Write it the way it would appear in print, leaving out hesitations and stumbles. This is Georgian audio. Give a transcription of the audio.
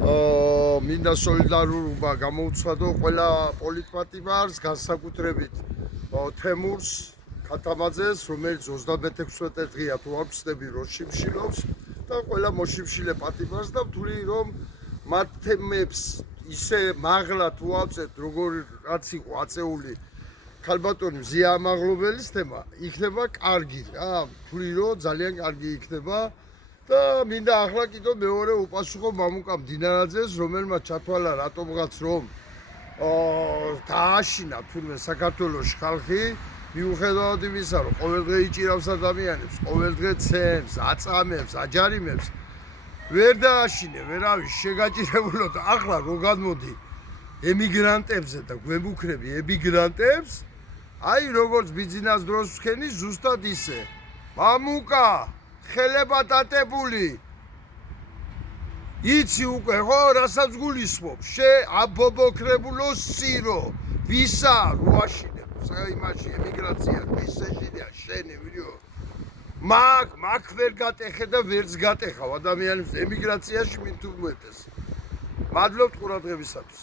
მინდა სოლიდარობა გამოუცხადო ყველა პოლიტპატიმარს, განსაკუთრებით თემურს ქათამაძეს, რომელიც 36 დღეა თუ არ ვცდები რომ შიმშილობს და ყველა მოშიმშილე პატიმარს და ვთვლი რომ მათ თემებს ისე მაღლა თუ ავწევთ, როგორაც იყო აწეული ქალბატონი მზია ამაღლობელის თემა, იქნება კარგი რა, ვთვლი რომ ძალიან კარგი იქნება. და მინდა ახლა კიდევ მეორე უპასუხო მამუკა მდინარაძეს, რომელმაც ჩათვალა რატომღაც რომ დააშინა თურმე საქართველოში ხალხი, მიუხედავად იმისა, რომ ყოველდღე იჭირავს ადამიანებს, ყოველდღე ცემს, აწამებს, აჯარიმებს, ვერ დააშინე, ვერავის შეგაჭირებულოთ. ახლა რო გადმოდი ემიგრანტებზე და გვემუქრები ემიგრანტებს, აი როგორც ბიძინას დროს ვქენი, ზუსტად ისე. მამუკა ხელება დატებული იცი უკვე ხო რასაც გულისხმობ აბობოქრებულო სირო ვისა როაშინებ იმაში ემიგრაცია ვის ეშინია შენი ვიდეო მაგ ვერ გატეხე და ვერც გატეხავ ადამიანებს ემიგრაციაში მით უმეტეს მადლობთ ყურადღებისათვის